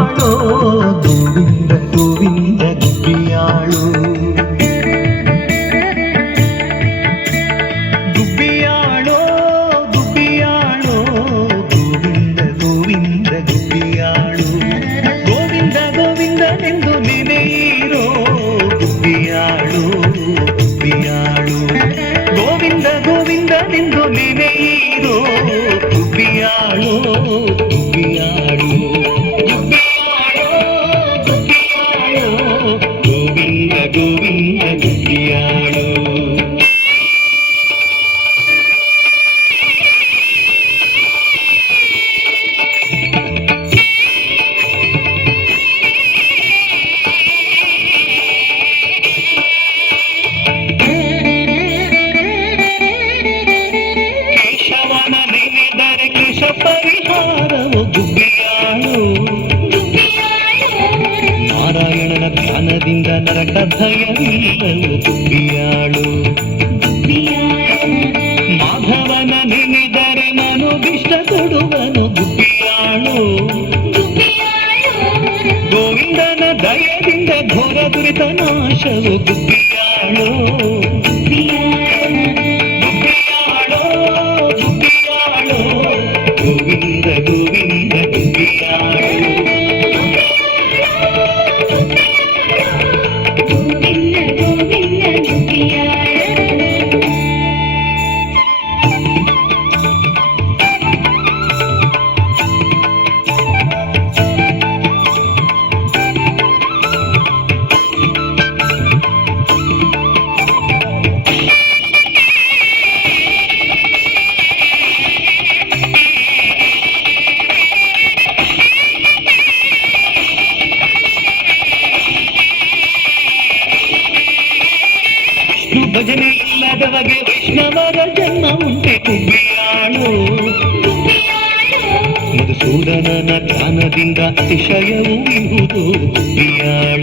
ಗುಬ್ಬಿಯಾಳೋ ಗೋವಿಂದ ಗೋವಿಂದ ಗುಬ್ಬಿಯಾಳೋ ಗುಬ್ಬಿಯಾಳೋ ಗುಬ್ಬಿಯಾಳೋ ಗೋವಿಂದ ಗೋವಿಂದ ಗುಬ್ಬಿಯಾಳೋ ಗೋವಿಂದ ಗೋವಿಂದನೆಂದು ನೆನೆಯಿರೋ ಗುಬ್ಬಿಯಾಳೋ ಗುಬ್ಬಿಯಾಳೋ ಗೋವಿಂದ ಗೋವಿಂದನೆಂದು ನೆನೆಯಿರೋ ಗುಬ್ಬಿಯಾಳೋ ಗುಬ್ಬಿಯಾಳೋ ಗುಬ್ಬಿಯಾಳೋ ಗುಬ್ಬಿಯಾಳೋ ಗೋವಿಂದ ಗೋವಿಂದ ಗುಬ್ಬಿಯಾಳೋ ಕೇಶವನ ನೆನೆದರೆ ಕೃಷ ಪರಿಹಾರವು ಗುಬ್ಬಿಯಾಳೋ ನಾರಾಯಣನ ಧ್ಯಾನದಿಂದ ನರಕ ಭಯವಿಲ್ಲವು ಗುಬ್ಬಿಯಾಳೋ ಮಾಧವನ ನೆನೆದರೆ ಮನೋಭಿಷ್ಟ ಕೊಡುವನು ಗುಬ್ಬಿಯಾಳೋ ಗೋವಿಂದನ ದಯದಿಂದ ಘೋರ ದುರಿತ ನಾಶವು ಗುಬ್ಬಿಯಾಳೋ ಗುಬ್ಬಿಯಾಳೋ ಗುಬ್ಬಿಯಾಳೋ ಗೋವಿಂದ ಗೋವಿಂದ ಗುಬ್ಬಿಯಾಳೋ ಭಜನೆ ಇಲ್ಲದವಗೆ ವೈಷ್ಣವರ ಜನ್ಮ ಉಂಟೆ ಗುಬ್ಬಿಯಾಳೋ ಮಧುಸೂದನನ ಧ್ಯಾನದಿಂದ ಅತಿಶಯವೂ ಇರುವುದು ಗುಬ್ಬಿಯಾಳೋ